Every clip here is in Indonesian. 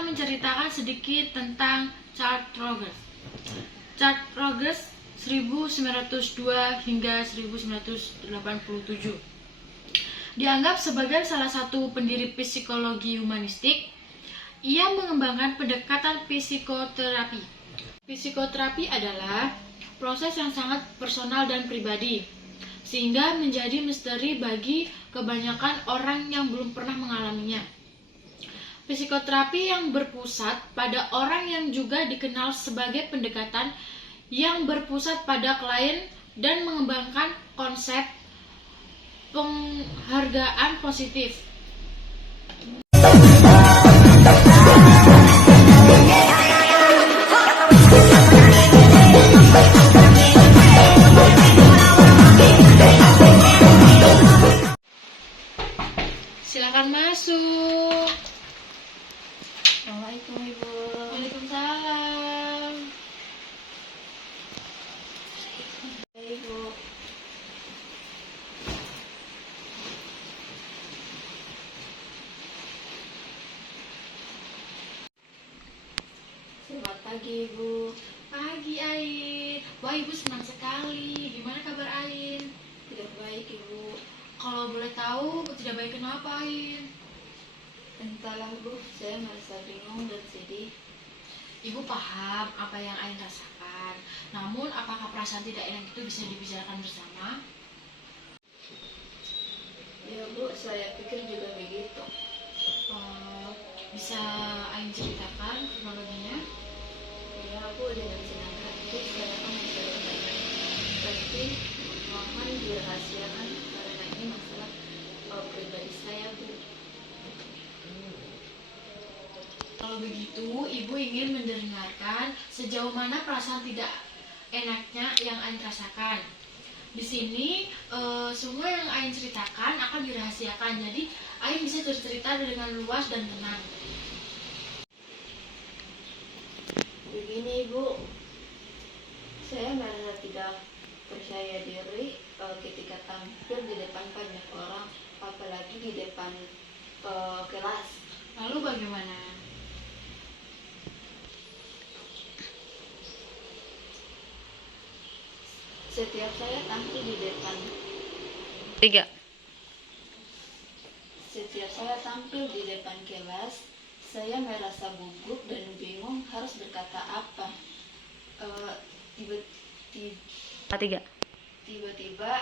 akan menceritakan sedikit tentang Charles Rogers. Charles Rogers 1902 hingga 1987 dianggap sebagai salah satu pendiri psikologi humanistik. Ia mengembangkan pendekatan psikoterapi. Psikoterapi adalah proses yang sangat personal dan pribadi, sehingga menjadi misteri bagi kebanyakan orang yang belum pernah mengalaminya. Psikoterapi yang berpusat pada orang yang juga dikenal sebagai pendekatan yang berpusat pada klien dan mengembangkan konsep penghargaan positif. Silakan masuk. Assalamualaikum Ibu. Waalaikumsalam. Ibu. Selamat pagi Ibu. Pagi Ain. Wah, Ibu senang sekali. Gimana kabar Ain? Tidak baik Ibu. Kalau boleh tahu, tidak baik kenapa Ain? Entahlah Bu, saya merasa bingung dan sedih. Ibu paham apa yang Ain rasakan. Namun, apakah perasaan tidak enak itu bisa dibicarakan bersama? Ya Bu, saya pikir juga begitu. Bisa Ain ceritakan kronologinya? Ya Bu, dengan senang hati saya akan menceritakan. Tapi mohon dirahasiakan karena ini masalah pribadi saya Bu. Kalau begitu, Ibu ingin mendengarkan sejauh mana perasaan tidak enaknya yang Ain rasakan. Di sini, semua yang Ain ceritakan akan dirahasiakan. Jadi, Ain bisa cerita dengan luas dan tenang. Begini Ibu, saya merasa tidak percaya diri ketika tampil di depan banyak orang, apalagi di depan kelas. Lalu bagaimana? Setiap saya tampil di depan 3. Setiap saya tampil di depan kelas, saya merasa gugup dan bingung harus berkata apa. Tiba-tiba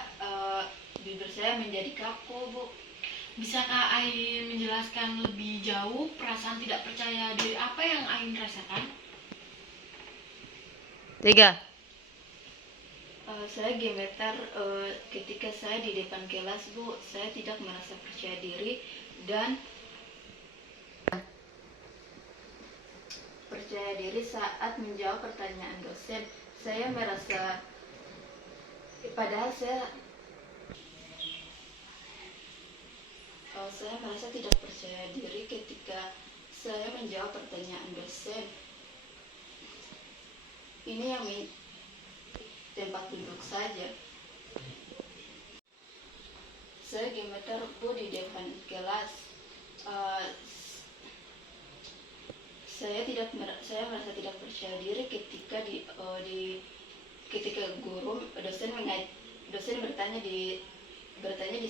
bibir saya menjadi kaku, Bu. Bisakah Ain menjelaskan lebih jauh perasaan tidak percaya diri apa yang Ain rasakan? 3. Saya gemetar ketika saya di depan kelas, Bu. Saya tidak merasa percaya diri dan percaya diri saat menjawab pertanyaan dosen. Saya merasa, padahal saya merasa tidak percaya diri ketika saya menjawab pertanyaan dosen. Ini yang tempat duduk saja. Saya gemetar Bu di depan kelas. Saya merasa tidak percaya diri ketika ketika dosen bertanya di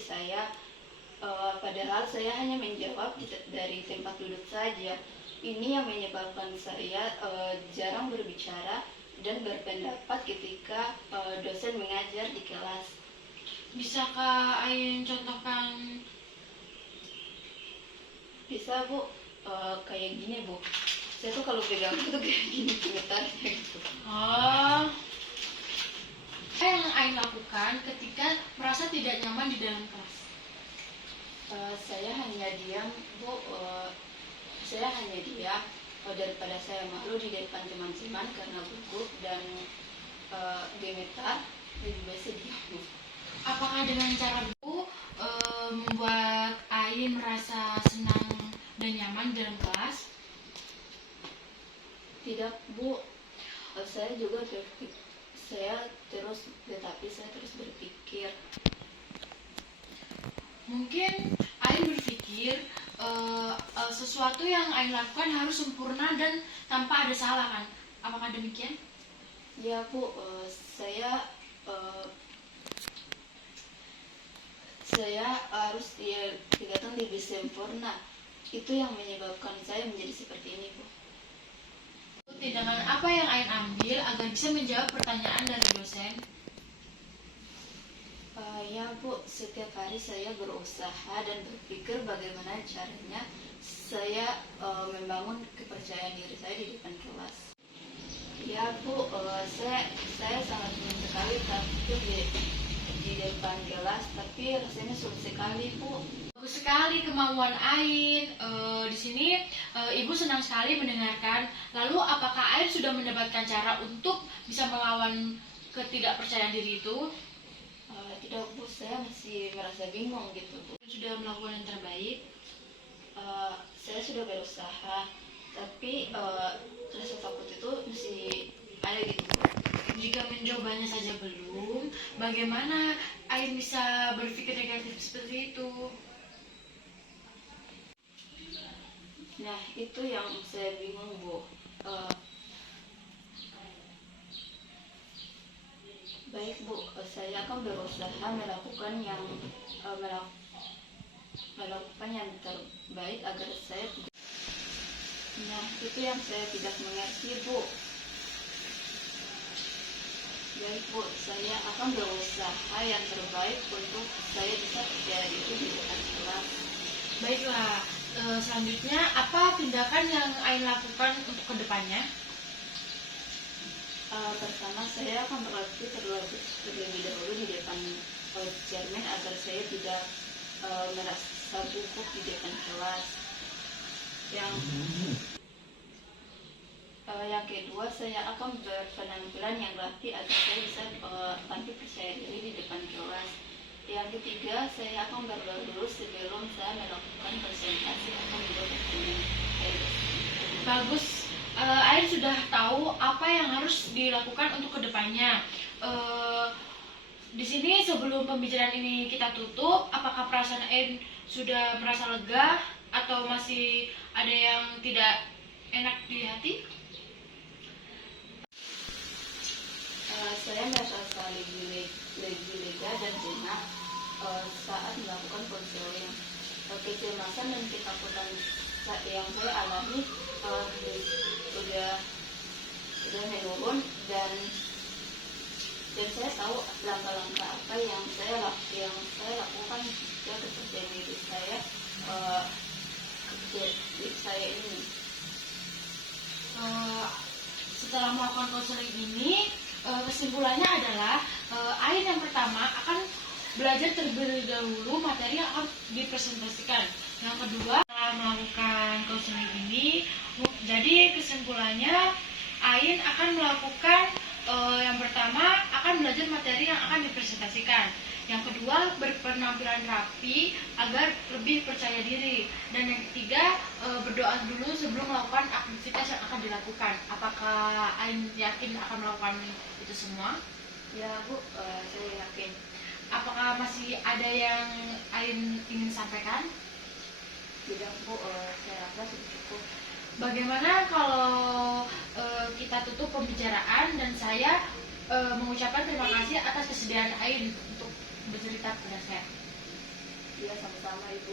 saya, padahal saya hanya menjawab dari tempat duduk saja. Ini yang menyebabkan saya jarang berbicara dan berpendapat ketika dosen mengajar di kelas. Bisakah Ain contohkan? Bisa Bu, kayak gini Bu. Saya tuh kalau pegang itu kayak gini gemetarnya gitu. Apa yang Ain lakukan ketika merasa tidak nyaman di dalam kelas? Saya hanya diam Bu. Saya hanya diam daripada saya malu di depan teman-teman karena gugup dan gemetar, lebih baik saya diam Bu. Apakah dengan cara Bu membuat Ain merasa senang dan nyaman dalam kelas? Tidak Bu, saya terus berpikir. Mungkin Ain berpikir sesuatu yang Ain lakukan harus sempurna dan tanpa ada salah kan? Apakah demikian? Ya Bu, saya harus ya kelihatan lebih sempurna. Itu yang menyebabkan saya menjadi seperti ini Bu. Tindakan apa yang Ain ambil agar bisa menjawab pertanyaan dari dosen? Ya Bu, setiap hari saya berusaha dan berpikir bagaimana caranya saya membangun kepercayaan diri saya di depan kelas. Ya Bu, saya sangat ingin sekali tampil di depan kelas, tapi rasanya sulit sekali Bu. Bagus sekali kemauan Ain. Di sini Ibu senang sekali mendengarkan. Lalu apakah Ain sudah mendapatkan cara untuk bisa melawan ketidakpercayaan diri itu? Tidak Bu, saya masih merasa bingung gitu Bu. Sudah melakukan yang terbaik? Saya sudah berusaha, tapi rasa takut itu masih ada gitu Bu. Jika mencobanya saja belum, bagaimana Ain bisa berpikir negatif seperti itu? Nah, itu yang saya bingung Bu. Baik Bu, saya akan berusaha melakukan yang terbaik agar saya tidak. Nah, itu yang saya tidak mengerti Bu. Baik Bu, saya akan berusaha yang terbaik untuk saya bisa percaya diri di depan kelas. Baiklah, selanjutnya apa tindakan yang Ain lakukan untuk kedepannya? Pertama, saya akan berlatih terlebih dahulu di depan cermin agar saya tidak merasa gugup di depan kelas. Yang kedua, saya akan berpenampilan yang rapi agar saya bisa tampil percaya diri di depan kelas. Yang ketiga, saya akan berdoa dulu sebelum saya melakukan presentasi atau membuat dokumen. Bagus, Ain sudah tahu apa yang harus dilakukan untuk kedepannya. Di sini sebelum pembicaraan ini kita tutup, apakah perasaan Ain sudah merasa lega atau masih ada yang tidak enak di hati? Saya merasa lebih lega dan tenang saat melakukan konseling. Kecemasan dan ketakutan yang saya alami sudah menurun dan saya tahu langkah-langkah apa yang saya lakukan jika kepercayaan diri saya ini. Setelah melakukan konseling ini, kesimpulannya adalah Ain yang pertama akan belajar terlebih dahulu materi yang akan dipresentasikan. Yang kedua, setelah melakukan konseling ini, jadi kesimpulannya Ain akan melakukan yang pertama akan belajar materi yang akan dipresentasikan. Yang kedua, berpenampilan rapi agar lebih percaya diri. Dan yang ketiga, berdoa dulu sebelum melakukan aktivitas yang akan dilakukan. Apakah Ain yakin akan melakukan itu semua? Ya Bu, saya yakin. Apakah masih ada yang Ain ingin sampaikan? Tidak Bu, saya rasa sudah cukup. Bagaimana kalau kita tutup pembicaraan dan saya mengucapkan terima kasih atas kesediaan Ain untuk bercerita kepada saya. Ya, sama-sama Ibu.